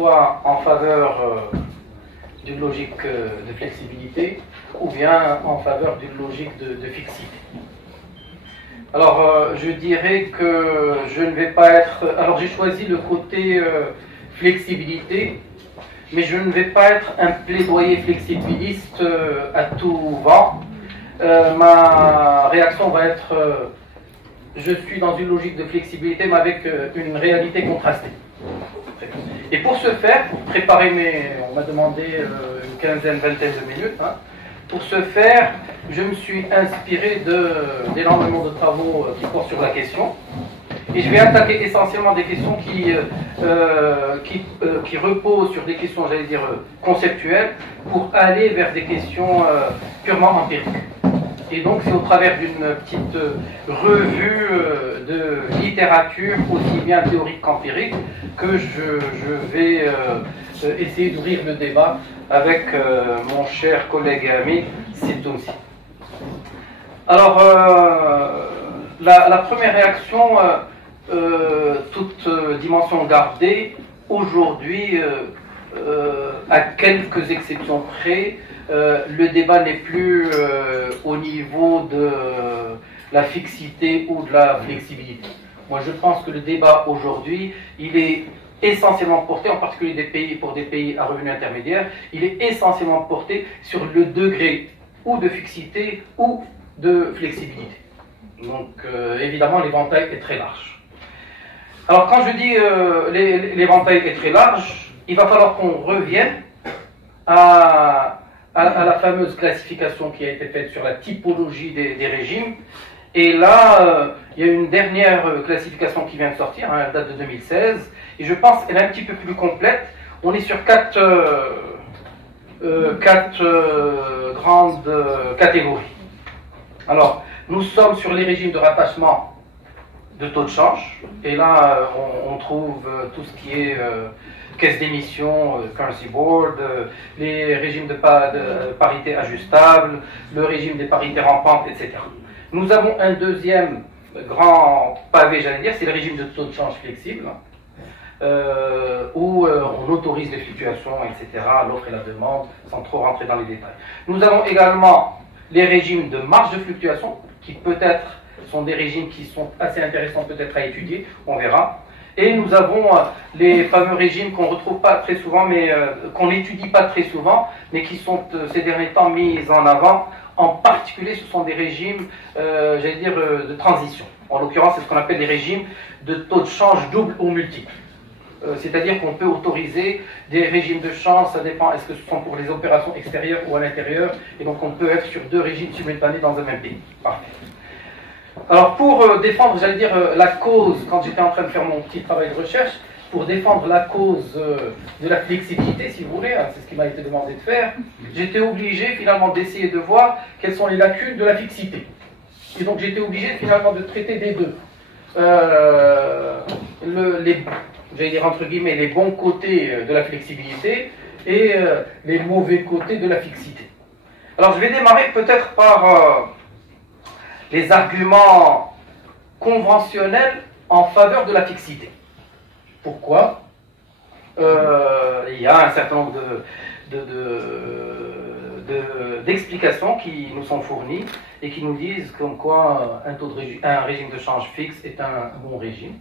soit en faveur d'une logique de flexibilité ou bien en faveur d'une logique de fixité. Alors, je dirais que je ne vais pas être... Alors, j'ai choisi le côté flexibilité, mais je ne vais pas être un plaidoyer flexibiliste à tout vent. Ma réaction va être... je suis dans une logique de flexibilité, mais avec une réalité contrastée. Et pour ce faire, pour préparer on m'a demandé une quinzaine, vingtaine de minutes, hein. Pour ce faire, je me suis inspiré d'énormément de travaux qui portent sur la question. Et je vais attaquer essentiellement des questions qui reposent sur des questions, j'allais dire, conceptuelles, pour aller vers des questions purement empiriques. Et donc c'est au travers d'une petite revue de littérature, aussi bien théorique qu'empirique, que je vais essayer d'ouvrir le débat avec mon cher collègue et ami Sitounsi. Alors, la première réaction, toute dimension gardée, aujourd'hui, à quelques exceptions près, le débat n'est plus au niveau de la fixité ou de la flexibilité. Moi, je pense que le débat aujourd'hui, il est essentiellement porté, en particulier pour des pays à revenus intermédiaires, il est essentiellement porté sur le degré ou de fixité ou de flexibilité. Donc, évidemment, l'éventail est très large. Alors, quand je dis l'éventail est très large, il va falloir qu'on revienne à la fameuse classification qui a été faite sur la typologie des régimes. Et là, il y a une dernière classification qui vient de sortir, hein, elle date de 2016, et je pense qu'elle est un petit peu plus complète. On est sur quatre grandes catégories. Alors, nous sommes sur les régimes de rattachement de taux de change, et là, on trouve tout ce qui est caisse d'émission, currency board, les régimes de parité ajustable, le régime des parités rampantes, etc. Nous avons un deuxième grand pavé, j'allais dire, c'est le régime de taux de change flexible, où on autorise les fluctuations, etc., l'offre et la demande, sans trop rentrer dans les détails. Nous avons également les régimes de marge de fluctuation, qui peut-être sont des régimes qui sont assez intéressants peut-être à étudier, on verra. Et nous avons les fameux régimes qu'on ne retrouve pas très souvent, mais qu'on n'étudie pas très souvent, mais qui sont ces derniers temps mis en avant. En particulier, ce sont des régimes, j'allais dire, de transition. En l'occurrence, c'est ce qu'on appelle les régimes de taux de change double ou multiple. C'est-à-dire qu'on peut autoriser des régimes de change, ça dépend, est-ce que ce sont pour les opérations extérieures ou à l'intérieur, et donc on peut être sur deux régimes simultanés dans un même pays. Parfait. Alors pour défendre, j'allais dire, la cause, quand j'étais en train de faire mon petit travail de recherche, pour défendre la cause de la flexibilité, si vous voulez, hein, c'est ce qui m'a été demandé de faire, j'étais obligé finalement d'essayer de voir quelles sont les lacunes de la fixité. Et donc j'étais obligé finalement de traiter des deux. J'allais dire entre guillemets, les bons côtés de la flexibilité et les mauvais côtés de la fixité. Alors je vais démarrer peut-être par les arguments conventionnels en faveur de la fixité. Pourquoi? Il y a un certain nombre d'explications qui nous sont fournies et qui nous disent comme quoi un régime de change fixe est un bon régime.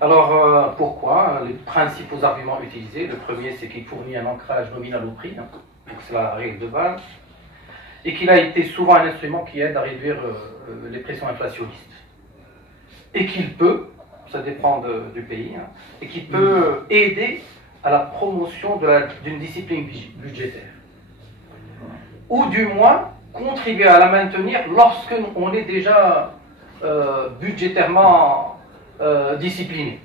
Alors pourquoi? Les principaux arguments utilisés, le premier c'est qu'il fournit un ancrage nominal au prix, hein, donc c'est la règle de base, et qu'il a été souvent un instrument qui aide à réduire les pressions inflationnistes. Et qu'il peut, ça dépend du pays, hein, et qui peut aider à la promotion d'une discipline budgétaire. Ou du moins, contribuer à la maintenir lorsque on est déjà budgétairement discipliné.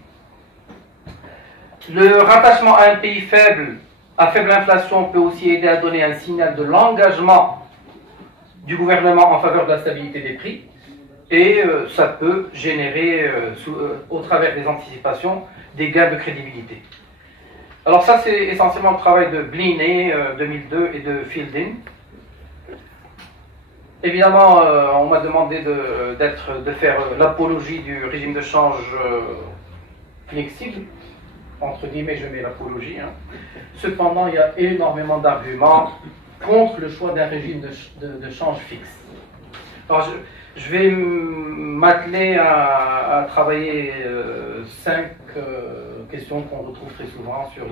Le rattachement à un pays faible, à faible inflation, peut aussi aider à donner un signal de l'engagement du gouvernement en faveur de la stabilité des prix. Et ça peut générer, au travers des anticipations, des gains de crédibilité. Alors ça, c'est essentiellement le travail de Bliney, 2002, et de Fielding. Évidemment, on m'a demandé de faire l'apologie du régime de change flexible. entre guillemets, je mets l'apologie. Cependant, il y a énormément d'arguments contre le choix d'un régime de change fixe. Alors, je vais m'atteler à travailler 5 questions qu'on retrouve très souvent sur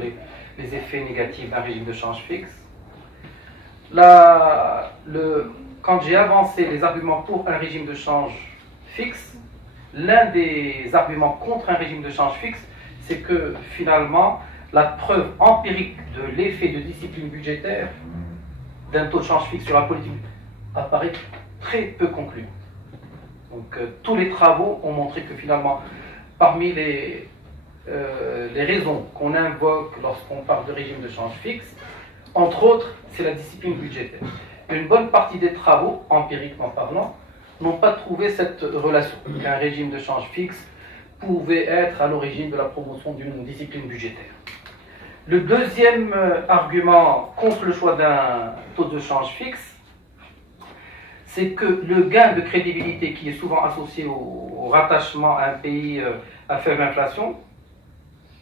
les effets négatifs d'un régime de change fixe. Quand j'ai avancé les arguments pour un régime de change fixe, l'un des arguments contre un régime de change fixe, c'est que finalement, la preuve empirique de l'effet de discipline budgétaire d'un taux de change fixe sur la politique apparaît très peu concluant. Donc tous les travaux ont montré que finalement, parmi les raisons qu'on invoque lorsqu'on parle de régime de change fixe, entre autres, c'est la discipline budgétaire. Une bonne partie des travaux, empiriquement parlant, n'ont pas trouvé cette relation, qu'un régime de change fixe pouvait être à l'origine de la promotion d'une discipline budgétaire. Le deuxième argument contre le choix d'un taux de change fixe, c'est que le gain de crédibilité qui est souvent associé au rattachement à un pays à faible inflation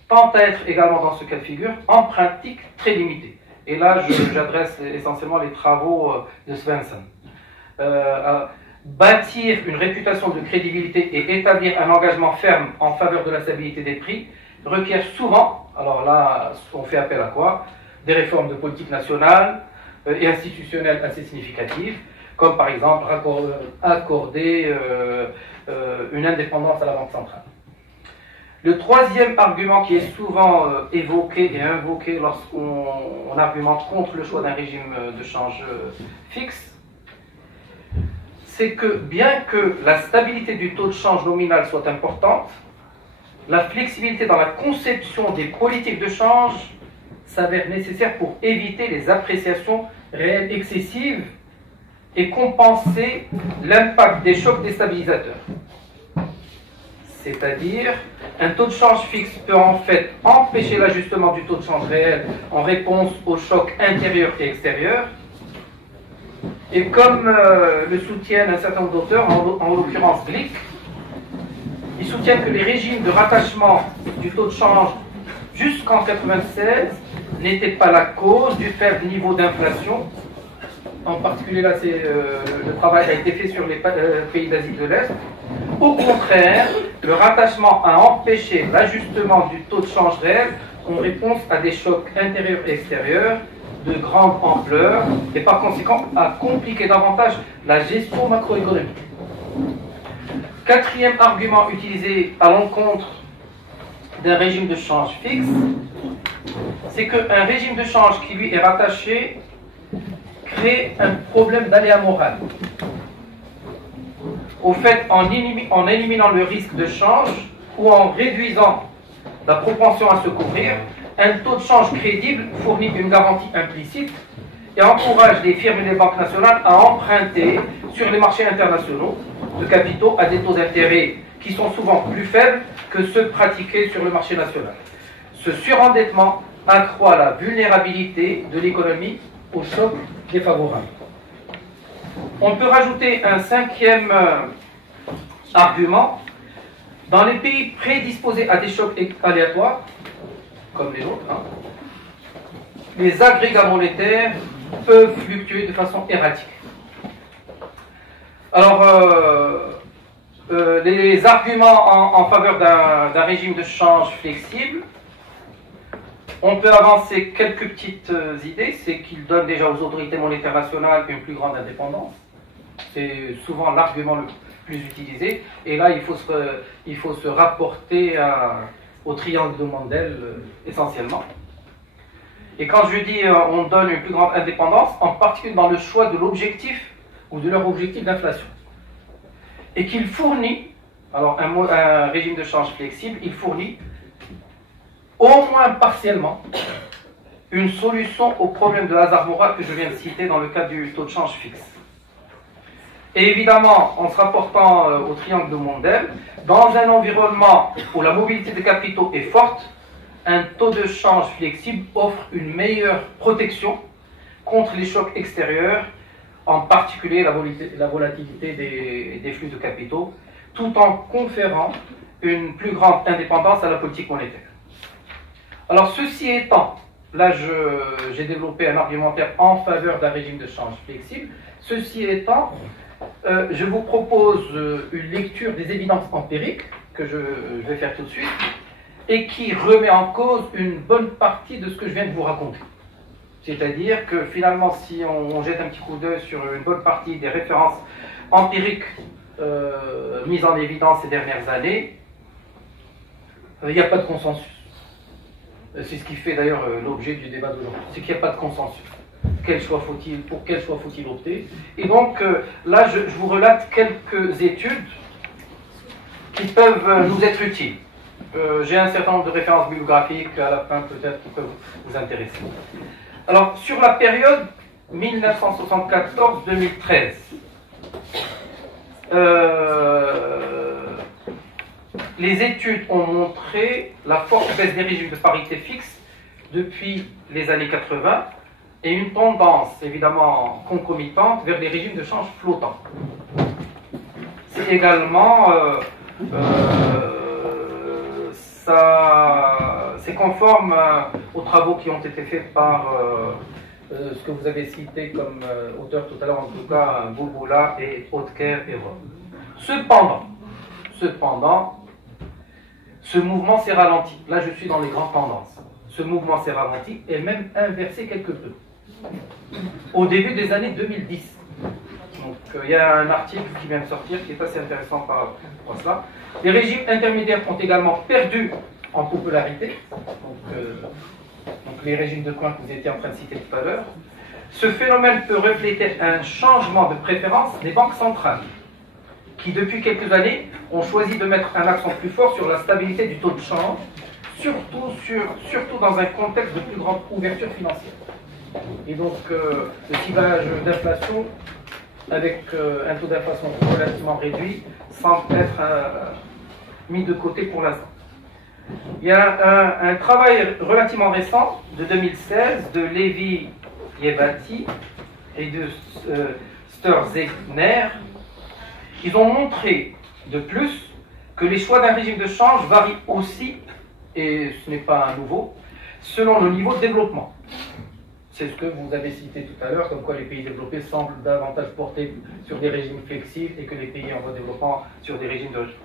tend à être également dans ce cas de figure en pratique très limité. Et là, j'adresse essentiellement les travaux de Svensson. Bâtir une réputation de crédibilité et établir un engagement ferme en faveur de la stabilité des prix requiert souvent, alors là, on fait appel à quoi? Des réformes de politique nationale et institutionnelles assez significatives, comme par exemple accorder une indépendance à la Banque centrale. Le troisième argument qui est souvent évoqué et invoqué lorsqu'on argumente contre le choix d'un régime de change fixe, c'est que bien que la stabilité du taux de change nominal soit importante, la flexibilité dans la conception des politiques de change s'avère nécessaire pour éviter les appréciations réelles excessives et compenser l'impact des chocs déstabilisateurs. C'est-à-dire, un taux de change fixe peut en fait empêcher l'ajustement du taux de change réel en réponse aux chocs intérieurs et extérieurs. Et comme le soutiennent un certain nombre d'auteurs, en l'occurrence Glick, ils soutiennent que les régimes de rattachement du taux de change jusqu'en 1996 n'étaient pas la cause du faible niveau d'inflation. En particulier, là, le travail a été fait sur les pays d'Asie de l'Est. Au contraire, le rattachement a empêché l'ajustement du taux de change réel en réponse à des chocs intérieurs et extérieurs de grande ampleur et par conséquent a compliqué davantage la gestion macroéconomique. Quatrième argument utilisé à l'encontre d'un régime de change fixe, c'est qu'un régime de change qui lui est rattaché crée un problème d'aléa moral. Au fait, en éliminant le risque de change ou en réduisant la propension à se couvrir, un taux de change crédible fournit une garantie implicite et encourage les firmes et les banques nationales à emprunter sur les marchés internationaux de capitaux à des taux d'intérêt qui sont souvent plus faibles que ceux pratiqués sur le marché national. Ce surendettement accroît la vulnérabilité de l'économie aux chocs défavorables. On peut rajouter un cinquième argument. Dans les pays prédisposés à des chocs aléatoires, comme les nôtres, les agrégats monétaires peuvent fluctuer de façon erratique. Alors, les arguments en faveur d'un régime de change flexible, on peut avancer quelques petites idées. C'est qu'il donne déjà aux autorités monétaires nationales une plus grande indépendance. C'est souvent l'argument le plus utilisé. Et là, il faut se rapporter au triangle de Mandel essentiellement. Et quand je dis on donne une plus grande indépendance, en particulier dans le choix de l'objectif ou de leur objectif d'inflation. Et qu'il fournit, alors un régime de change flexible, il fournit au moins partiellement une solution au problème de hasard moral que je viens de citer dans le cas du taux de change fixe. Et évidemment, en se rapportant au triangle de Mondel, dans un environnement où la mobilité des capitaux est forte, un taux de change flexible offre une meilleure protection contre les chocs extérieurs, en particulier la volatilité des flux de capitaux, tout en conférant une plus grande indépendance à la politique monétaire. Alors, ceci étant, là j'ai développé un argumentaire en faveur d'un régime de change flexible. Ceci étant, je vous propose une lecture des évidences empiriques, que je vais faire tout de suite, et qui remet en cause une bonne partie de ce que je viens de vous raconter. C'est-à-dire que finalement, si on jette un petit coup d'œil sur une bonne partie des références empiriques mises en évidence ces dernières années, il n'y a pas de consensus. C'est ce qui fait d'ailleurs l'objet du débat d'aujourd'hui, c'est qu'il n'y a pas de consensus. Pour quel choix faut-il opter? Et donc là, je vous relate quelques études qui peuvent nous être utiles. J'ai un certain nombre de références bibliographiques à la fin peut-être qui peuvent vous intéresser. Alors, sur la période 1974-2013, les études ont montré la forte baisse des régimes de parité fixe depuis les années 80 et une tendance évidemment concomitante vers des régimes de change flottants. C'est également c'est conforme aux travaux qui ont été faits par ce que vous avez cité comme auteur tout à l'heure, en tout cas Bouboula et Hautker et Rob. Cependant, ce mouvement s'est ralenti. Là, je suis dans les grandes tendances. Ce mouvement s'est ralenti et même inversé quelque peu. Au début des années 2010. Donc, il y a un article qui vient de sortir qui est assez intéressant par rapport à cela. Les régimes intermédiaires ont également perdu en popularité. Donc les régimes de coin que vous étiez en train de citer tout à l'heure. Ce phénomène peut refléter un changement de préférence des banques centrales, qui depuis quelques années ont choisi de mettre un accent plus fort sur la stabilité du taux de change, surtout dans un contexte de plus grande ouverture financière. Et donc le ciblage d'inflation avec un taux d'inflation relativement réduit semble être mis de côté pour l'instant. Il y a un travail relativement récent de 2016 de Lévy-Yebati et de Sturzenegger. Ils ont montré de plus que les choix d'un régime de change varient aussi, et ce n'est pas un nouveau, selon le niveau de développement. C'est ce que vous avez cité tout à l'heure, comme quoi les pays développés semblent davantage porter sur des régimes flexibles et que les pays en voie de développement sur des régimes de régime.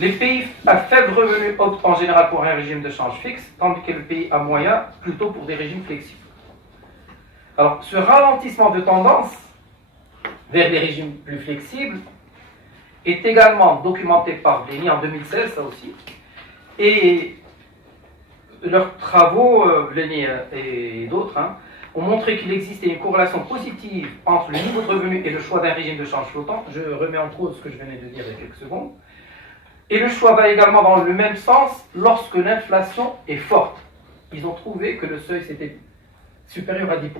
Les pays à faible revenu optent en général pour un régime de change fixe, tandis que les pays à moyen plutôt pour des régimes flexibles. Alors, ce ralentissement de tendance vers les régimes plus flexibles est également documenté par Blény en 2016, ça aussi, et leurs travaux, Blény et d'autres, ont montré qu'il existait une corrélation positive entre le niveau de revenu et le choix d'un régime de change flottant. Je remets en cause ce que je venais de dire il y a quelques secondes. Et le choix va également dans le même sens lorsque l'inflation est forte. Ils ont trouvé que le seuil c'était supérieur à 10%.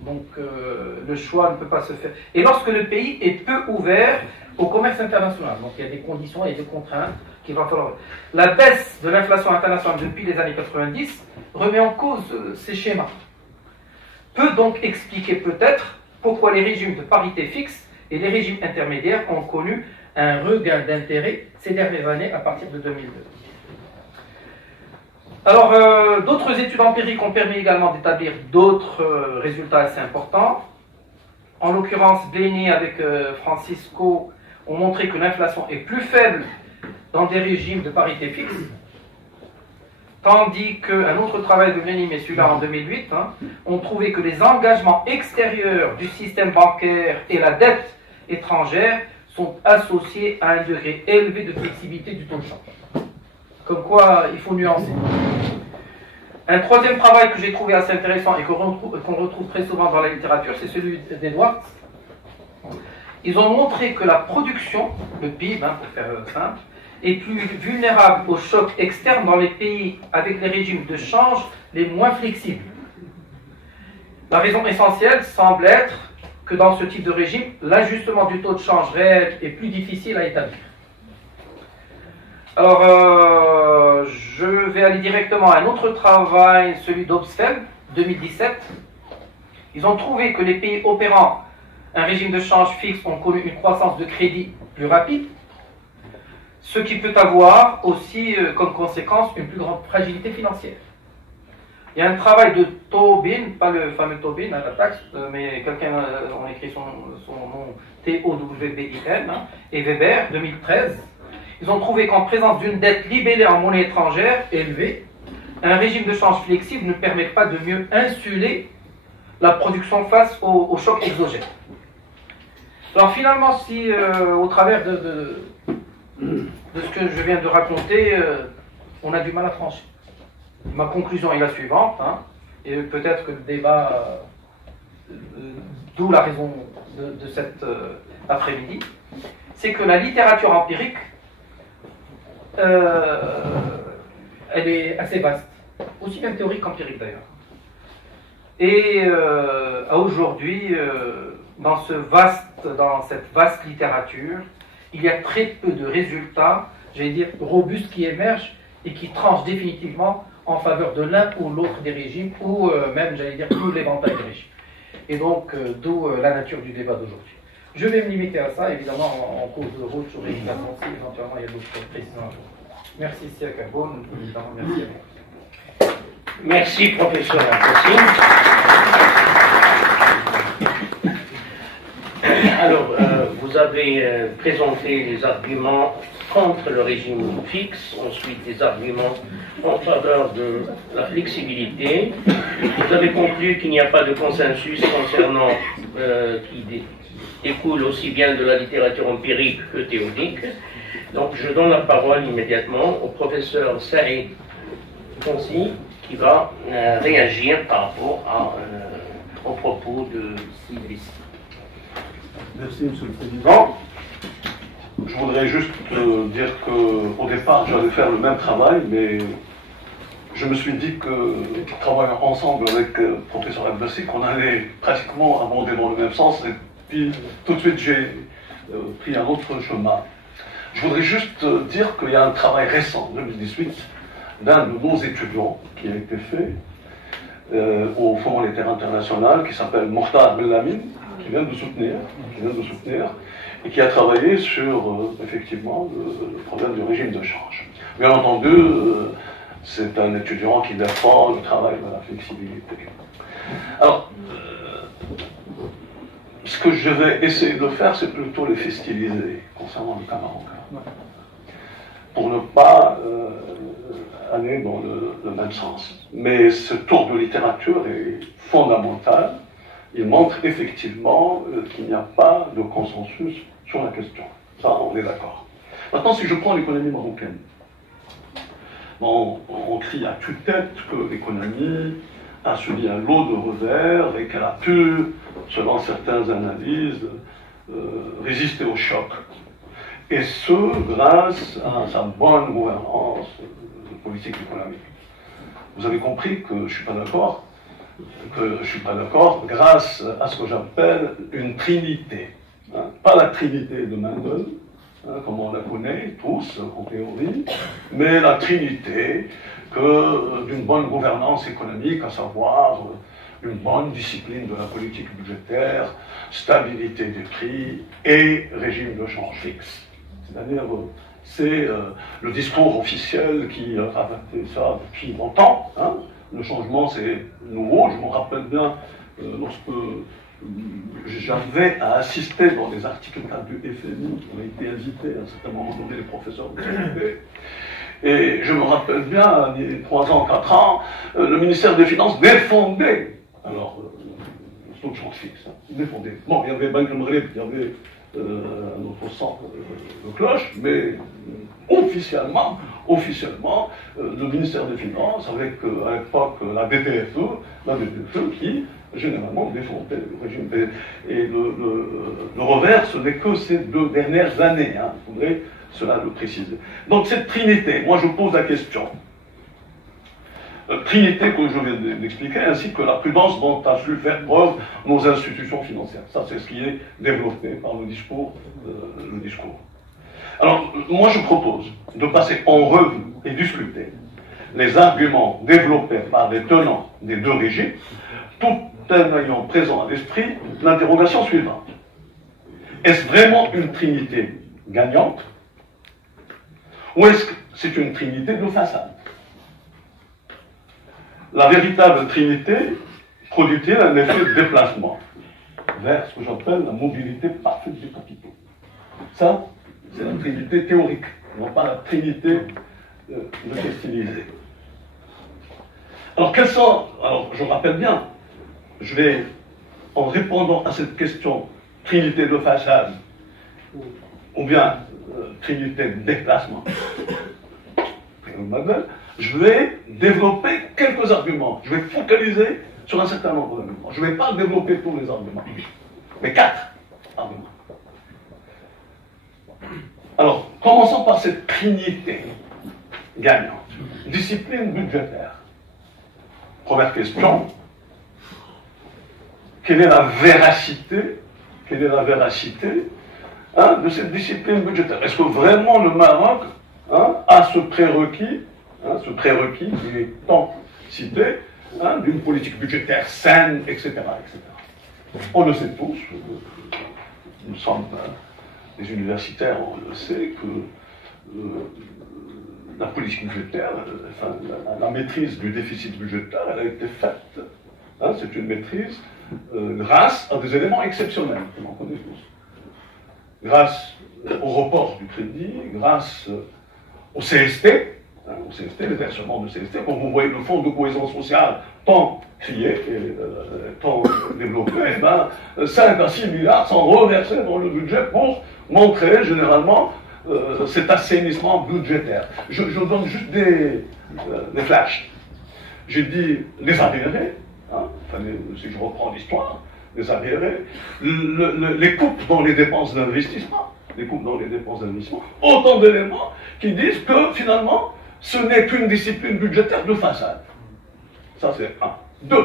Donc le choix ne peut pas se faire. Et lorsque le pays est peu ouvert au commerce international, donc il y a des conditions et des contraintes qu'il va falloir. La baisse de l'inflation internationale depuis les années 90 remet en cause ces schémas. Peut donc expliquer peut-être pourquoi les régimes de parité fixe et les régimes intermédiaires ont connu un regain d'intérêt ces dernières années à partir de 2002. Alors, d'autres études empiriques ont permis également d'établir d'autres résultats assez importants. En l'occurrence, Blény avec Francisco ont montré que l'inflation est plus faible dans des régimes de parité fixe, tandis qu'un autre travail de Blény, mais celui-là en 2008, ont trouvé que les engagements extérieurs du système bancaire et la dette étrangère sont associés à un degré élevé de flexibilité du taux de change. Comme quoi, il faut nuancer. Un troisième travail que j'ai trouvé assez intéressant et qu'on retrouve très souvent dans la littérature, c'est celui d'Edwards. Ils ont montré que la production, le PIB, pour faire simple, est plus vulnérable aux chocs externes dans les pays avec les régimes de change les moins flexibles. La raison essentielle semble être que dans ce type de régime, l'ajustement du taux de change réel est plus difficile à établir. Alors, je vais aller directement à un autre travail, celui d'Obstfeld, 2017. Ils ont trouvé que les pays opérant un régime de change fixe ont connu une croissance de crédit plus rapide, ce qui peut avoir aussi comme conséquence une plus grande fragilité financière. Il y a un travail de Tobin, pas le fameux Tobin à la taxe, mais quelqu'un a écrit son nom T-O-W-B-I-N, hein, et Weber, 2013. Ils ont trouvé qu'en présence d'une dette libellée en monnaie étrangère élevée, un régime de change flexible ne permet pas de mieux insuler la production face au choc exogène. Alors finalement, si au travers de ce que je viens de raconter, on a du mal à trancher. Ma conclusion est la suivante, hein, et peut-être que le débat, d'où la raison de cet après-midi, c'est que la littérature empirique, elle est assez vaste, aussi bien théorique qu'empirique d'ailleurs. Et aujourd'hui, dans cette vaste littérature, il y a très peu de résultats, j'allais dire, robustes qui émergent et qui tranchent définitivement en faveur de l'un ou l'autre des régimes, ou même, j'allais dire, tout l'éventail des régimes. Et donc, d'où la nature du débat d'aujourd'hui. Je vais me limiter à ça, évidemment, en cours de route, j'aurai évidemment si éventuellement il y a d'autres précisions. Merci, Siak Aboun, évidemment, merci à vous. Merci, professeur Abbassi. Alors, vous avez présenté les arguments contre le régime fixe, ensuite des arguments en faveur de la flexibilité. Vous avez conclu qu'il n'y a pas de consensus concernant qui découle aussi bien de la littérature empirique que théorique. Donc je donne la parole immédiatement au professeur Saïd Fonsi qui va réagir par rapport aux propos de Sylvestre. Merci, Monsieur le Président. Je voudrais juste dire qu'au départ, j'allais faire le même travail, mais je me suis dit que, travaillant ensemble avec le professeur Abbassi, qu'on allait pratiquement aborder dans le même sens, et puis tout de suite, j'ai pris un autre chemin. Je voudrais juste dire qu'il y a un travail récent, 2018, d'un de nos étudiants qui a été fait au Fonds monétaire international, qui s'appelle Mokhtar Bellamin, qui vient de soutenir, et qui a travaillé sur, effectivement, le problème du régime de change. Bien entendu, c'est un étudiant qui défend le travail de la flexibilité. Alors, ce que je vais essayer de faire, c'est plutôt les festiliser concernant le cas marocain, pour ne pas aller dans le même sens. Mais ce tour de littérature est fondamental. Il montre effectivement qu'il n'y a pas de consensus sur la question. Ça, on est d'accord. Maintenant, si je prends l'économie marocaine, bon, on crie à tue-tête que l'économie a subi un lot de revers et qu'elle a pu, selon certaines analyses, résister au choc. Et ce, grâce à sa bonne gouvernance politique économique. Vous avez compris que je ne suis pas d'accord, grâce à ce que j'appelle une trinité. Hein, pas la trinité de Mendel, hein, comme on la connaît tous en théorie, mais la trinité d'une bonne gouvernance économique, à savoir une bonne discipline de la politique budgétaire, stabilité des prix et régime de change fixe. C'est-à-dire, c'est le discours officiel qui a raconté ça depuis longtemps. Hein. Le changement, c'est nouveau. Je me rappelle bien lorsque j'avais à assister dans les articles du FMI, qui ont été invités à un certain moment donné, les professeurs de CNP. Et je me rappelle bien, il y a 3 ans, 4 ans, le ministère des Finances défendait, alors, le taux de change fixe, hein, défendait. Bon, il y avait Bank al-Maghreb, il y avait un autre centre de cloche, mais officiellement, le ministère des Finances, avec à l'époque la DTFE qui généralement défendait le régime. Et le revers, ce n'est que ces 2 dernières années, hein, il faudrait cela le préciser. Donc cette trinité, moi je pose la question. Trinité que je viens d'expliquer, ainsi que la prudence dont a su faire preuve nos institutions financières. Ça, c'est ce qui est développé par le discours. Alors, moi, je propose de passer en revue et discuter les arguments développés par les tenants des 2 régimes, tout en ayant présent à l'esprit l'interrogation suivante. Est-ce vraiment une trinité gagnante, ou est-ce que c'est une trinité de façade? la véritable trinité produit-il un effet de déplacement vers ce que j'appelle la mobilité parfaite des capitaux. Ça, c'est la trinité théorique, non pas la trinité de stylisée. Alors, alors, je rappelle bien, je vais, en répondant à cette question, trinité de façade, ou bien trinité de déplacement, je vais développer quelques arguments. Je vais focaliser sur un certain nombre d'arguments. Je ne vais pas développer tous les arguments, mais 4 arguments. Alors, commençons par cette trinité gagnante. Discipline budgétaire. Première question. Quelle est la véracité de cette discipline budgétaire? Est-ce que vraiment le Maroc a ce prérequis qui est tant cité, d'une politique budgétaire saine, etc., etc. On le sait tous, nous sommes des universitaires, on le sait, que la politique budgétaire, la maîtrise du déficit budgétaire, elle a été faite. C'est une maîtrise grâce à des éléments exceptionnels, que l'on connaît tous. Grâce au report du crédit, grâce au CST, les versements de CST, quand vous voyez le fonds de cohésion sociale tant crié et tant développé, 5 à 6 milliards sont reversés dans le budget pour montrer généralement cet assainissement budgétaire. Je donne juste des flashs. J'ai dit les avérés, si je reprends l'histoire, les avérés, les coupes dans les dépenses d'investissement, autant d'éléments qui disent que finalement, ce n'est qu'une discipline budgétaire de façade. Ça, c'est un. 2.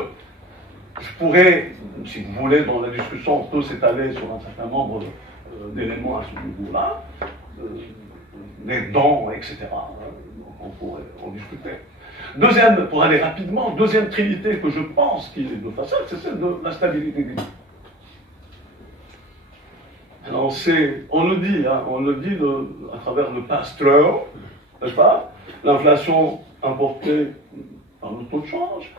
Je pourrais, si vous voulez, dans la discussion, on peut s'étaler sur un certain nombre d'éléments à ce niveau-là, des dons, etc. On pourrait en discuter. Deuxième, pour aller rapidement, deuxième trinité que je pense qu'il est de façade, c'est celle de la stabilité des prix. Alors on le dit à travers le pass-through, n'est-ce pas? L'inflation importée par le taux de change,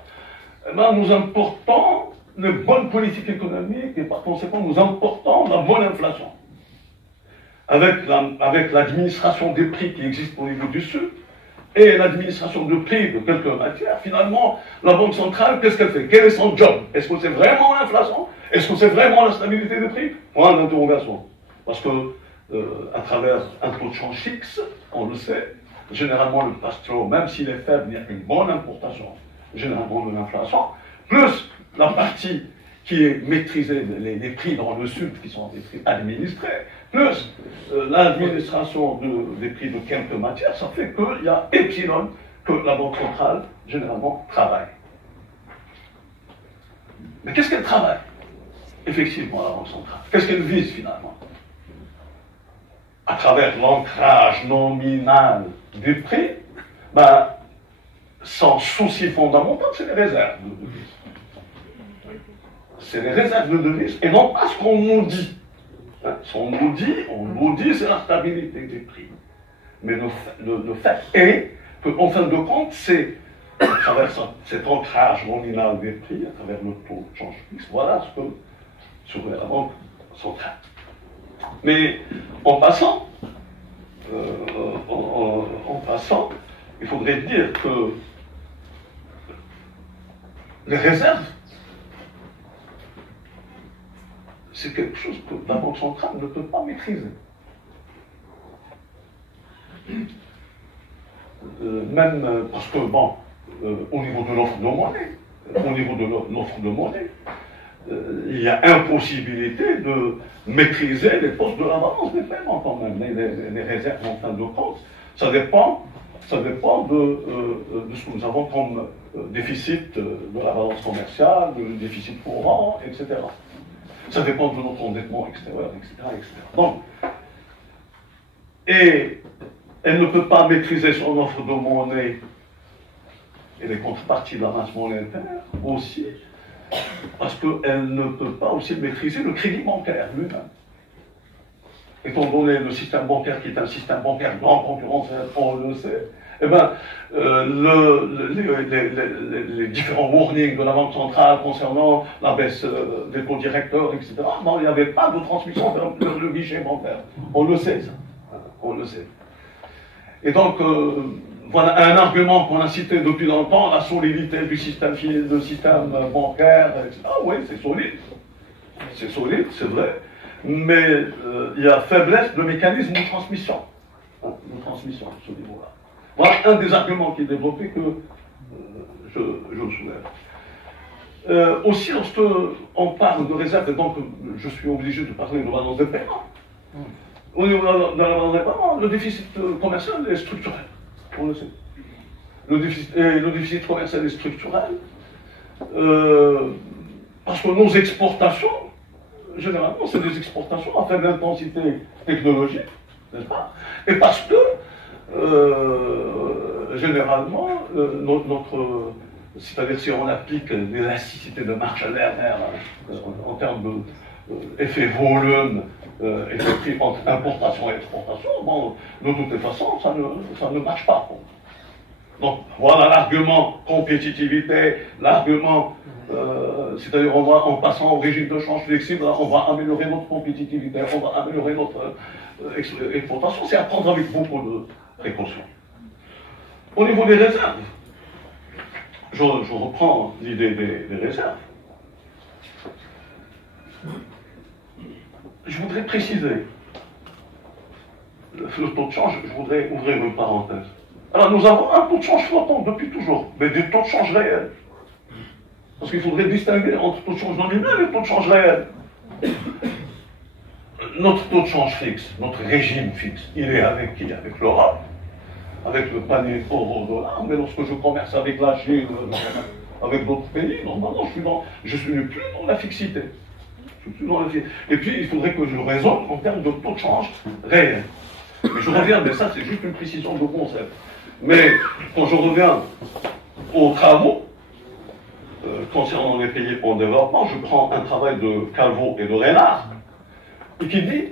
nous importons une bonne politique économique et par conséquent nous importons la bonne inflation. Avec l'administration des prix qui existe au niveau du Sud et l'administration de prix de quelques matières, finalement, la Banque centrale, qu'est-ce qu'elle fait? Quel est son job? Est-ce que c'est vraiment l'inflation? Est-ce que c'est vraiment la stabilité des prix? Point d'interrogation. Parce que, à travers un taux de change fixe, on le sait, généralement le pass-through, même s'il est faible, il y a une bonne importation, généralement de l'inflation, plus la partie qui est maîtrisée, les prix dans le Sud, qui sont des prix administrés, plus l'administration des prix de quelques matières, ça fait qu'il y a epsilon que la Banque centrale, généralement, travaille. Mais qu'est-ce qu'elle travaille? Effectivement, la Banque centrale. Qu'est-ce qu'elle vise, finalement? À travers l'ancrage nominal des prix, son souci fondamental, c'est les réserves de devises. C'est les réserves de devises, et non pas ce qu'on nous dit. Ce qu'on nous dit, c'est la stabilité des prix. Mais le fait est qu'en fin de compte, c'est à travers cet ancrage nominal des prix, à travers le taux de change fixe, voilà ce que serait la Banque centrale. Mais en passant, il faudrait dire que les réserves, c'est quelque chose que la Banque centrale ne peut pas maîtriser. Même parce que, au niveau de l'offre de monnaie, il y a impossibilité de maîtriser les postes de la balance des paiements quand même, les réserves en fin de compte. Ça dépend de ce que nous avons comme déficit de la balance commerciale, de déficit courant, etc. Ça dépend de notre endettement extérieur, etc. Donc, et elle ne peut pas maîtriser son offre de monnaie et les contreparties de la masse monétaire aussi, parce qu'elle ne peut pas aussi maîtriser le crédit bancaire lui-même. Étant donné le système bancaire qui est un système bancaire non concurrentiel, on le sait, Eh bien, les différents warnings de la Banque centrale concernant la baisse des taux directeurs, etc., non, il n'y avait pas de transmission vers le guichet bancaire. On le sait, ça. On le sait. Et donc, voilà un argument qu'on a cité depuis longtemps, la solidité du système bancaire, etc. Ah oui, c'est solide. C'est solide, c'est vrai. Mais il y a faiblesse de mécanisme de transmission. De transmission, à ce niveau-là. Voilà un des arguments qui est développé que je le soulève. Aussi, lorsque on parle de réserve, et donc je suis obligé de parler de balance de paiement, au niveau de la balance de paiement, le déficit commercial est structurel, on le sait. Le déficit commercial est structurel parce que nos exportations, généralement, c'est des exportations à faible intensité technologique, n'est-ce pas? Et parce que généralement, c'est-à-dire si on applique l'élasticité de marche à l'air en termes d'effet volume, effet prix entre importation et exportation, bon, de toutes les façons, ça ne marche pas. Donc voilà l'argument compétitivité, l'argument, c'est-à-dire en passant au régime de change flexible, on va améliorer notre compétitivité, on va améliorer notre exportation, c'est à prendre avec beaucoup de précaution. Au niveau des réserves, je reprends l'idée des réserves. Je voudrais préciser le taux de change, je voudrais ouvrir une parenthèse. Alors nous avons un taux de change flottant depuis toujours, mais des taux de change réels. Parce qu'il faudrait distinguer entre taux de change nominal et taux de change réel. Notre taux de change fixe, notre régime fixe, il est avec qui? Avec l'Europe, avec le panier euro-dollar, mais lorsque je commerce avec la Chine, avec d'autres pays, normalement je suis plus dans la fixité. Et puis il faudrait que je raisonne en termes de taux de change réel. Mais je reviens, mais ça c'est juste une précision de concept. Mais quand je reviens aux travaux concernant les pays en développement, je prends un travail de Calvo et de Reynard, et qui dit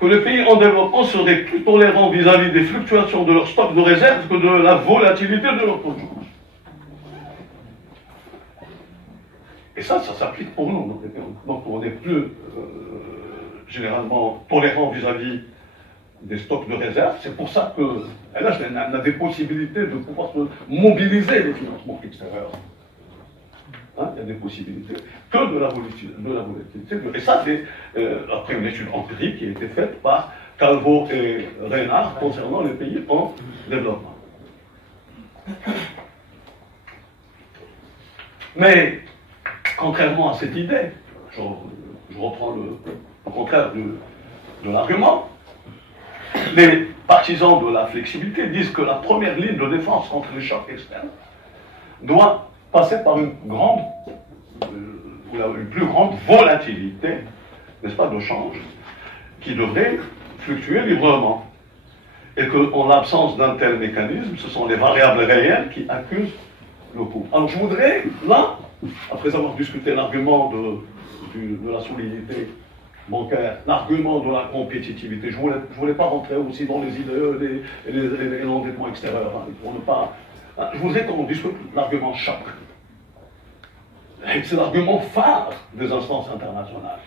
que les pays en développement seraient plus tolérants vis-à-vis des fluctuations de leur stock de réserve que de la volatilité de leur taux de change. Et ça s'applique pour nous. Donc on est plus généralement tolérant vis-à-vis des stocks de réserve. C'est pour ça que là, on a des possibilités de pouvoir mobiliser les financements extérieurs. Hein, il y a des possibilités que de la volatilité. Et ça, c'est après une étude empirique qui a été faite par Calvo et Reynard concernant les pays en développement. Mais, contrairement à cette idée, je reprends le contraire de l'argument, les partisans de la flexibilité disent que la première ligne de défense contre les chocs externes doit passer par une plus grande volatilité, n'est-ce pas, de change, qui devrait fluctuer librement. Et qu'en l'absence d'un tel mécanisme, ce sont les variables réelles qui accusent le coup. Alors je voudrais, là, après avoir discuté l'argument de la solidité bancaire, l'argument de la compétitivité, je voulais pas rentrer aussi dans les IDE et l'endettement extérieur, hein, pour ne pas... Je voudrais qu'on discute l'argument choc. C'est l'argument phare des instances internationales.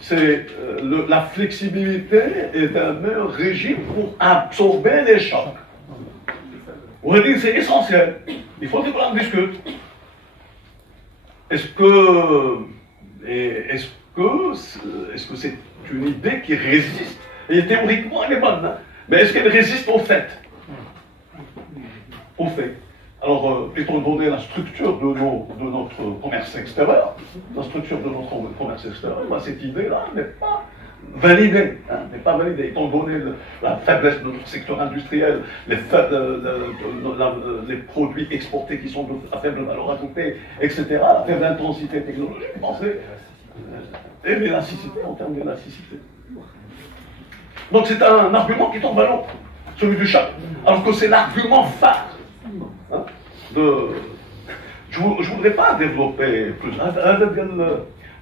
C'est la flexibilité est un meilleur régime pour absorber les chocs. On va dire que c'est essentiel. Il faut qu'on en discute. Est-ce que c'est une idée qui résiste? Et théoriquement, elle est bonne, hein? Mais est-ce qu'elle résiste aux faits? Aux faits. Alors, étant donné la structure de notre commerce extérieur, cette idée-là n'est pas validée. Hein, n'est pas validée. Étant donné la faiblesse de notre secteur industriel, les produits exportés qui sont à faible valeur ajoutée, etc., la faible intensité technologique, et l'élasticité en termes d'élasticité. Donc c'est un argument qui tombe à l'eau, celui du choc, alors que c'est l'argument phare. Hein, je ne voudrais pas développer plus.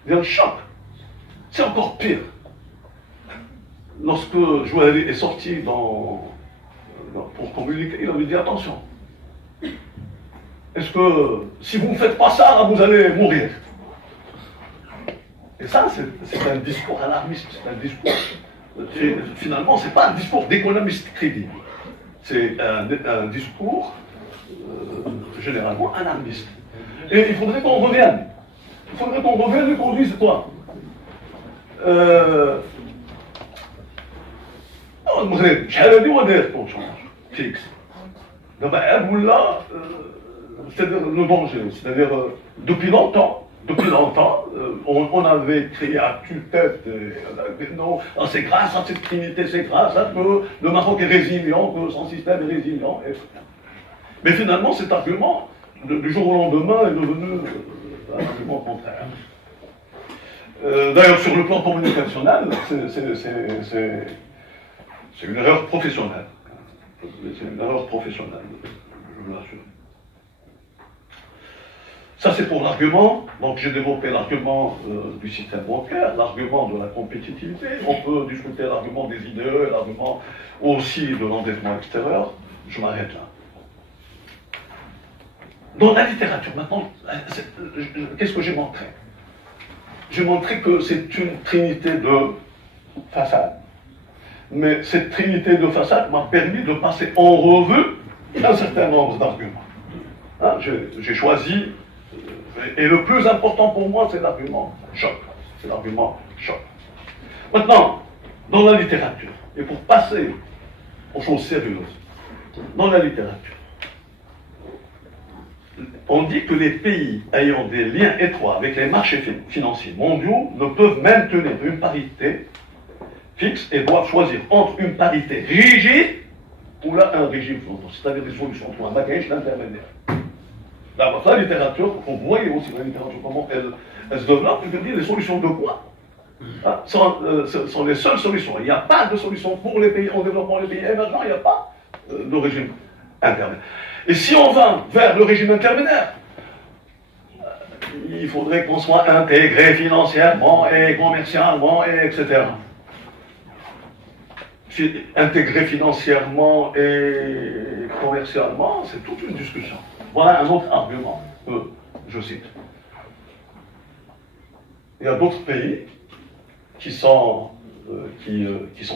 Le choc, c'est encore pire. Lorsque Joël est sorti dans pour communiquer, il avait dit attention. Est-ce que si vous ne faites pas ça, vous allez mourir? Et ça, c'est un discours alarmiste, c'est un discours. Finalement, ce n'est pas un discours d'économiste crédible. C'est un discours généralement alarmiste. Et il faudrait qu'on revienne. Il faudrait qu'on revienne et qu'on dise quoi? شحال هادي وداير طون شونج فيكس دابا ولا c'est-à-dire le danger, c'est-à-dire depuis longtemps, on avait créé à tue-tête, non, c'est grâce à cette trinité, c'est grâce à que le Maroc est résilient, que son système est résilient, etc. Mais finalement, cet argument, du jour au lendemain, est devenu un argument contraire. D'ailleurs, sur le plan communicationnel, c'est une erreur professionnelle. C'est une erreur professionnelle, je vous l'assure. Ça, c'est pour l'argument. Donc, j'ai développé l'argument du système bancaire, l'argument de la compétitivité. On peut discuter l'argument des IDE, l'argument aussi de l'endettement extérieur. Je m'arrête là. Dans la littérature, maintenant, qu'est-ce que j'ai montré? J'ai montré que c'est une trinité de façades. Mais cette trinité de façades m'a permis de passer en revue un certain nombre d'arguments. Hein, j'ai choisi, et le plus important pour moi, c'est l'argument choc. C'est l'argument choc. Maintenant, dans la littérature, et pour passer aux choses sérieuses, dans la littérature, on dit que les pays ayant des liens étroits avec les marchés financiers mondiaux ne peuvent maintenir une parité fixe et doivent choisir entre une parité rigide ou là un régime flottant, c'est-à-dire des solutions entre un bagage d'intermédiaire. Dans la littérature, vous voyez aussi la littérature comment elle se développe, je veux dire les solutions de quoi hein, sont les seules solutions. Il n'y a pas de solution pour les pays en développement, les pays émergents, il n'y a pas de régime intermédiaire. Et si on va vers le régime intermédiaire, il faudrait qu'on soit intégré financièrement et commercialement, et etc. Intégré financièrement et commercialement, c'est toute une discussion. Voilà un autre argument que je cite. Il y a d'autres pays qui sont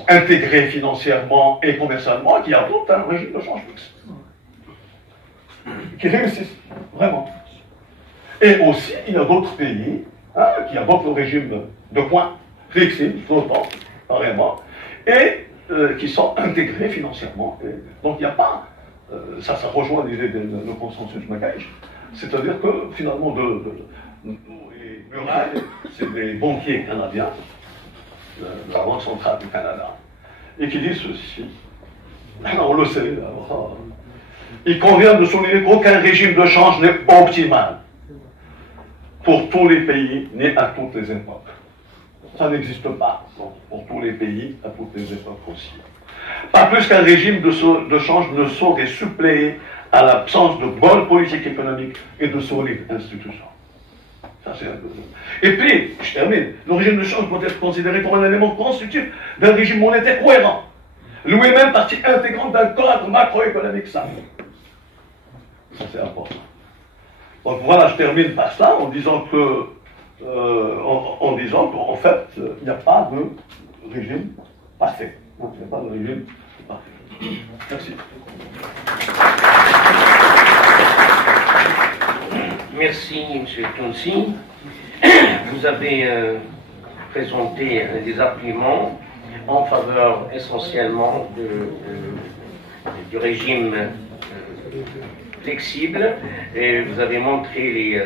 intégrés financièrement et commercialement et qui adoptent un régime de change fixe. Qui réussissent, vraiment. Et aussi, il y a d'autres pays hein, qui adoptent le régime de points flexibles, flottants, vraiment, et qui sont intégrés financièrement. Et donc il n'y a pas, ça rejoint l'idée de consensus Maccaïch, c'est-à-dire que finalement, et Murray, c'est des banquiers canadiens, de la Banque centrale du Canada, et qui disent ceci, on le sait, alors, il convient de souligner qu'aucun régime de change n'est optimal pour tous les pays ni à toutes les époques. Ça n'existe pas pour tous les pays à toutes les époques aussi. Pas plus qu'un régime de change ne saurait suppléer à l'absence de bonne politique économique et de solides institutions. Ça, c'est un peu... Et puis, je termine, le régime de change doit être considéré comme un élément constitutif d'un régime monétaire cohérent, lui-même partie intégrante d'un cadre macroéconomique sain. Ça, c'est important. Donc voilà, je termine par ça en disant que, qu'en fait, il n'y a pas de régime parfait. Il n'y a pas de régime parfait. Merci. Merci, M. Tounsi. Vous avez présenté des arguments en faveur essentiellement du régime flexible, et vous avez montré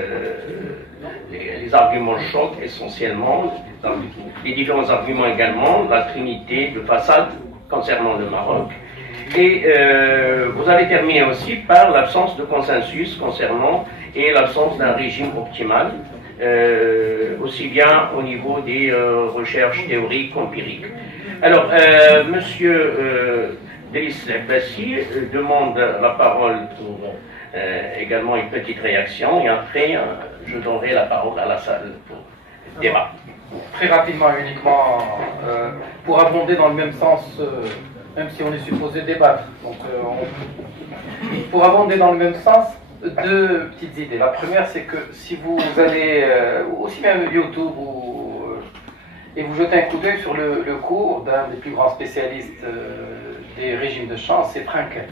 les arguments chocs essentiellement, les différents arguments également, la trinité de façade concernant le Maroc, et vous avez terminé aussi par l'absence de consensus concernant et l'absence d'un régime optimal, aussi bien au niveau des recherches théoriques qu'empiriques. Alors, Monsieur Delis Abbassi demande la parole pour également une petite réaction, et après je donnerai la parole à la salle pour débat. Très rapidement, uniquement pour abonder dans le même sens même si on est supposé débattre. Donc, pour abonder dans le même sens, deux petites idées. La première, c'est que si vous allez, aussi bien YouTube, et vous jetez un coup d'œil sur le cours d'un des plus grands spécialistes des régimes de change, c'est Frankel.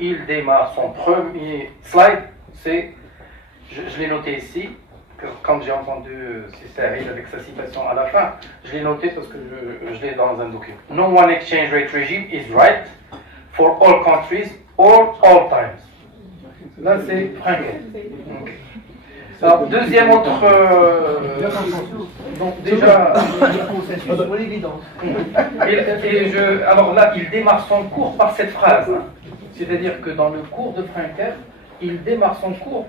Il démarre son premier slide, c'est, je l'ai noté ici, quand j'ai entendu Cécile avec sa citation à la fin, je l'ai noté parce que je l'ai dans un document. No one exchange rate regime is right for all countries or all times. Là, c'est Frankel. Okay. Alors, deuxième autre... donc déjà... alors là, il démarre son cours par cette phrase. Hein. C'est-à-dire que dans le cours de Frankel, il démarre son cours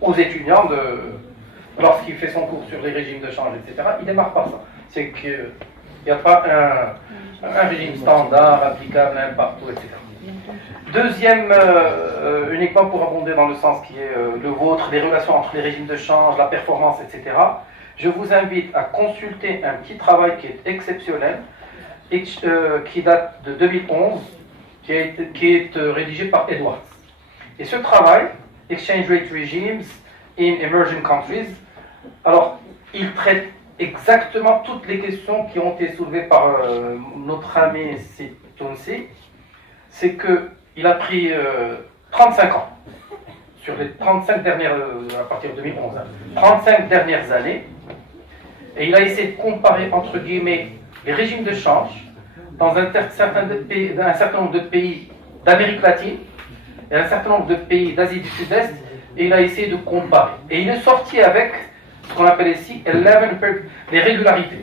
aux étudiants lorsqu'il fait son cours sur les régimes de change, etc. Il démarre par ça. C'est qu'il n'y a pas un régime standard applicable partout, etc. Deuxième, uniquement pour abonder dans le sens qui est le vôtre, les relations entre les régimes de change, la performance, etc. Je vous invite à consulter un petit travail qui est exceptionnel, qui date de 2011, qui est rédigé par Edwards. Et ce travail, Exchange Rate Regimes in Emerging Countries, alors il traite exactement toutes les questions qui ont été soulevées par notre ami Tounsi. C'est qu'il a pris 35 ans, sur les 35 dernières, à partir de 2011, 35 dernières années, et il a essayé de comparer, entre guillemets, les régimes de change dans un certain nombre de pays d'Amérique latine et un certain nombre de pays d'Asie du Sud-Est, et il a essayé de comparer. Et il est sorti avec ce qu'on appelle ici les régularités,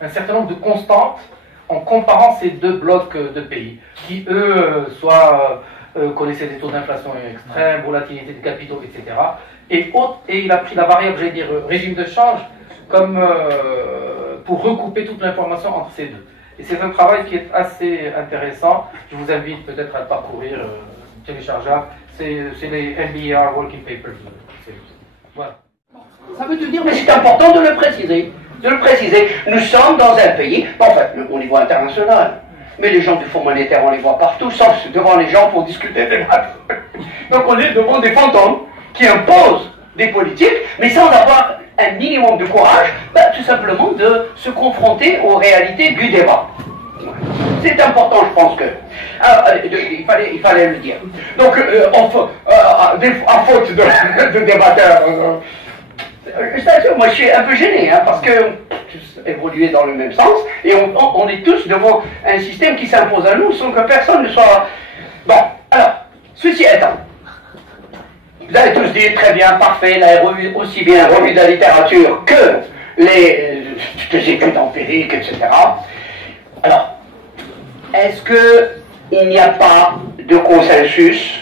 un certain nombre de constantes, en comparant ces deux blocs de pays, qui eux, soit connaissaient des taux d'inflation extrêmes, volatilité des capitaux, etc. Et il a pris la variable, j'allais dire, régime de change, comme pour recouper toute l'information entre ces deux. Et c'est un travail qui est assez intéressant. Je vous invite peut-être à le parcourir, téléchargeable. C'est les NBER Working Papers. Voilà. Ça veut te dire, mais c'est important de le préciser. Nous sommes dans un pays, enfin, au niveau international, mais les gens du Fonds monétaire, on les voit partout, sauf devant les gens pour discuter des maths. Donc on est devant des fantômes qui imposent des politiques, mais sans avoir un minimum de courage, tout simplement de se confronter aux réalités du débat. C'est important, je pense que... Alors, il fallait le dire. Donc, à faute de débatteurs... moi je suis un peu gêné, hein, parce que évoluer dans le même sens, et on est tous devant un système qui s'impose à nous sans que personne ne soit... Bon, alors, ceci étant, vous avez tous dit très bien, parfait, la revue, aussi bien la revue de la littérature que les études empiriques, etc. Alors, est-ce qu'il n'y a pas de consensus?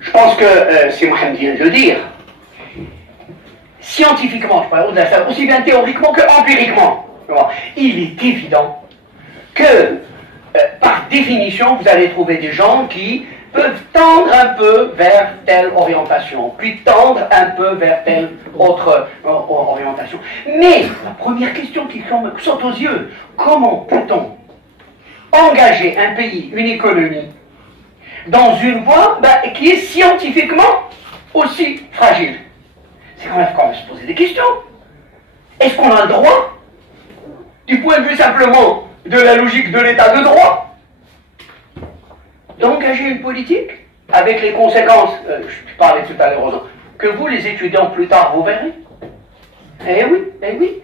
Je pense que, c'est Mohamed vient de le dire, scientifiquement, je parle de ça, aussi bien théoriquement que empiriquement, il est évident que, par définition, vous allez trouver des gens qui peuvent tendre un peu vers telle orientation, puis tendre un peu vers telle autre orientation. Mais la première question qui saute aux yeux, comment peut-on engager un pays, une économie, dans une voie qui est scientifiquement aussi fragile? C'est quand même se poser des questions. Est-ce qu'on a le droit, du point de vue simplement de la logique de l'état de droit, d'engager une politique avec les conséquences, je parlais tout à l'heure, que vous, les étudiants, plus tard, vous verrez? Eh oui,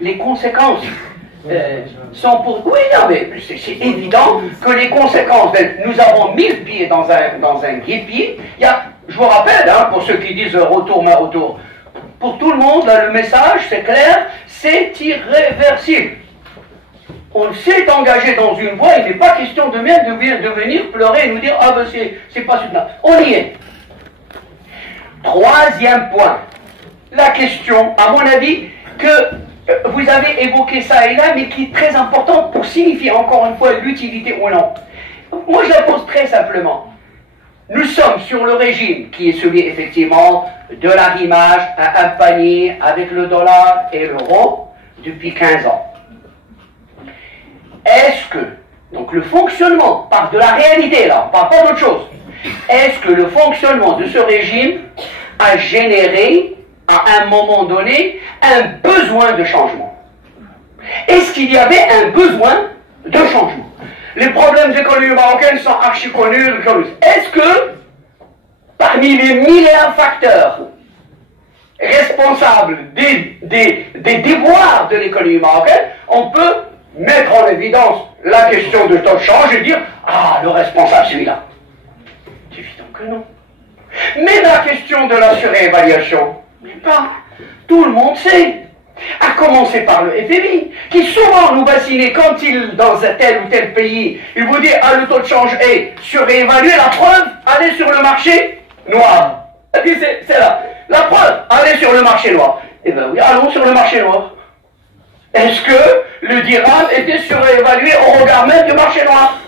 les conséquences sont pour... Oui, non, mais c'est évident que les conséquences, nous avons 1000 pieds dans un guépier, je vous rappelle, hein, pour ceux qui disent retour, mais retour, pour tout le monde, là, le message, c'est clair, c'est irréversible. On s'est engagé dans une voie, il n'est pas question de venir pleurer et nous dire, ah ben c'est pas soutenable. On y est. Troisième point, la question, à mon avis, que vous avez évoqué ça et là, mais qui est très importante pour signifier encore une fois l'utilité ou non. Moi, je la pose très simplement. Nous sommes sur le régime qui est celui effectivement de l'arrimage à un panier avec le dollar et l'euro depuis 15 ans. le fonctionnement, par de la réalité là, on parle pas d'autre chose. Est-ce que le fonctionnement de ce régime a généré, à un moment donné, un besoin de changement? Est-ce qu'il y avait un besoin de changement? Les problèmes économiques marocains sont archi connus. Est-ce que, parmi les mille et un facteurs responsables des déboires de l'économie marocaine, on peut mettre en évidence la question de taux de change et dire « Ah, le responsable, celui-là ». C'est évident que non. Mais la question de la surévaluation, mais pas. Tout le monde sait. À commencer par le FMI, qui souvent nous fascinait quand il, dans un tel ou tel pays, il vous dit « Ah, le taux de change est surévalué, la preuve, allez sur le marché noir ». C'est là. La preuve, allez sur le marché noir. Eh bien oui, allons sur le marché noir. Est-ce que le dirham était surévalué au regard même du marché noir?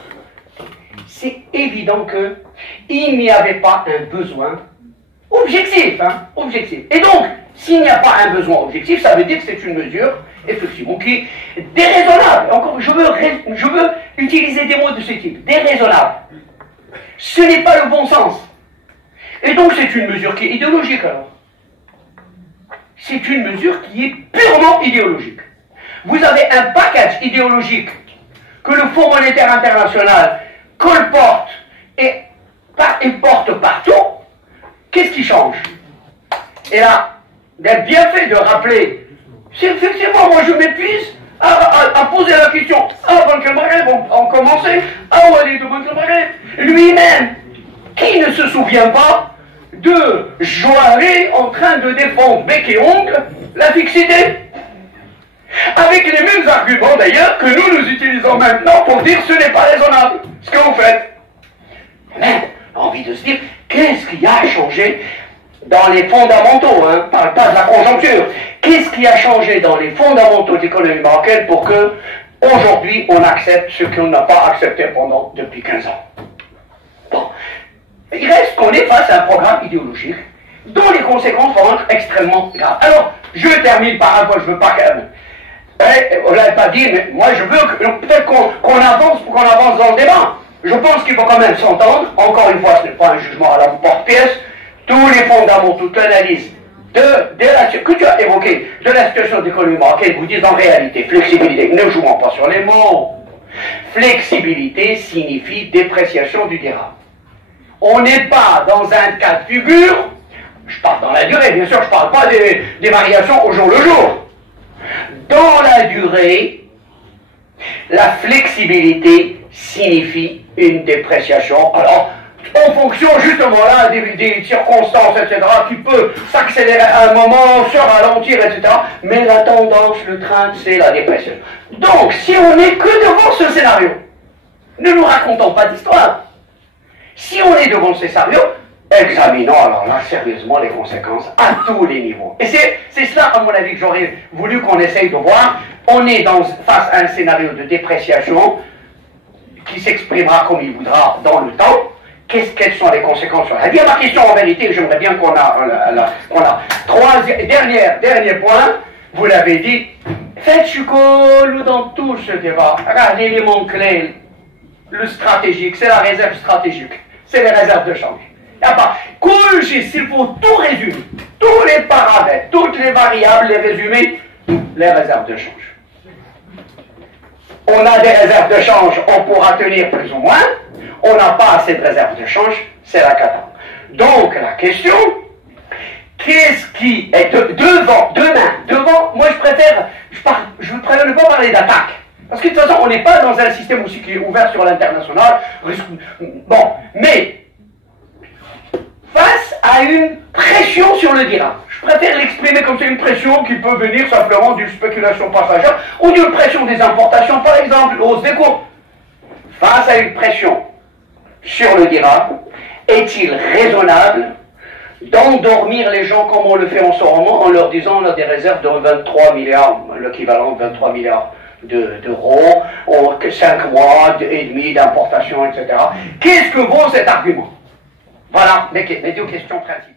C'est évident que il n'y avait pas un besoin objectif, objectif. Et donc, s'il n'y a pas un besoin objectif, ça veut dire que c'est une mesure, effectivement, qui est déraisonnable. Encore, je veux utiliser des mots de ce type, déraisonnable. Ce n'est pas le bon sens. Et donc, c'est une mesure qui est idéologique, alors. C'est une mesure qui est purement idéologique. Vous avez un package idéologique que le Fonds monétaire international colporte et porte partout. Qu'est-ce qui change? Et là, d'être bien fait de rappeler, c'est effectivement, moi je m'épuise à poser la question. Ah, Banque al-Maghreb, on commençait. Ah, Walid de Banque al-Maghreb. Lui-même, qui ne se souvient pas de Joaré en train de défendre bec et ongle la fixité? Avec les mêmes arguments d'ailleurs que nous utilisons maintenant pour dire ce n'est pas raisonnable ce que vous faites. Mais envie de se dire, qu'est-ce qui a changé dans les fondamentaux, pas de la conjoncture? Qu'est-ce qui a changé dans les fondamentaux de l'économie marocaine pour que aujourd'hui on accepte ce qu'on n'a pas accepté depuis 15 ans? Bon, il reste qu'on est face à un programme idéologique dont les conséquences vont être extrêmement graves. Alors, je termine par un point, je ne veux pas on ne l'a pas dit, mais moi je veux peut-être qu'on avance pour qu'on avance dans le débat. Je pense qu'il faut quand même s'entendre. Encore une fois, ce n'est pas un jugement à la porte-pièce. Tous les fondamentaux, toute l'analyse que tu as évoqué de la situation de l'économie marocaine vous disent en réalité, flexibilité, ne jouons pas sur les mots. Flexibilité signifie dépréciation du dirham. On n'est pas dans un cas de figure, je parle dans la durée, bien sûr, je ne parle pas des variations au jour le jour. Dans la durée, la flexibilité signifie une dépréciation. Alors, en fonction justement là des circonstances, etc., qui peut s'accélérer à un moment, se ralentir, etc. Mais la tendance, le trend, c'est la dépression. Donc, si on n'est que devant ce scénario, ne nous racontons pas d'histoire. Si on est devant ce scénario, examinons alors là sérieusement les conséquences à tous les niveaux. Et c'est cela, à mon avis, que j'aurais voulu qu'on essaye de voir. On est face à un scénario de dépréciation qui s'exprimera comme il voudra dans le temps. Quelles sont les conséquences sur la vie? Ma question en vérité, j'aimerais bien qu'on a dernier point, vous l'avez dit, faites Chukol dans tout ce débat, l'élément clé, le stratégique, c'est la réserve stratégique, c'est les réserves de change. S'il faut tout résumer, tous les paramètres, toutes les variables, les résumer, les réserves de change. On a des réserves de change, on pourra tenir plus ou moins. On n'a pas assez de réserves de change, c'est la cata. Donc la question, qu'est-ce qui est devant, moi je préfère ne pas parler d'attaque. Parce que de toute façon, on n'est pas dans un système aussi qui est ouvert sur l'international. Bon, mais face à une pression sur le dirham. Je préfère l'exprimer comme c'est une pression qui peut venir simplement d'une spéculation passagère ou d'une pression des importations, par exemple, hausse des cours. Face à une pression sur le dirham, est-il raisonnable d'endormir les gens comme on le fait en ce moment en leur disant on a des réserves de 23 milliards, l'équivalent de 23 milliards d'euros, 5 mois et demi d'importation, etc. Qu'est-ce que vaut cet argument? Voilà mes deux questions principales.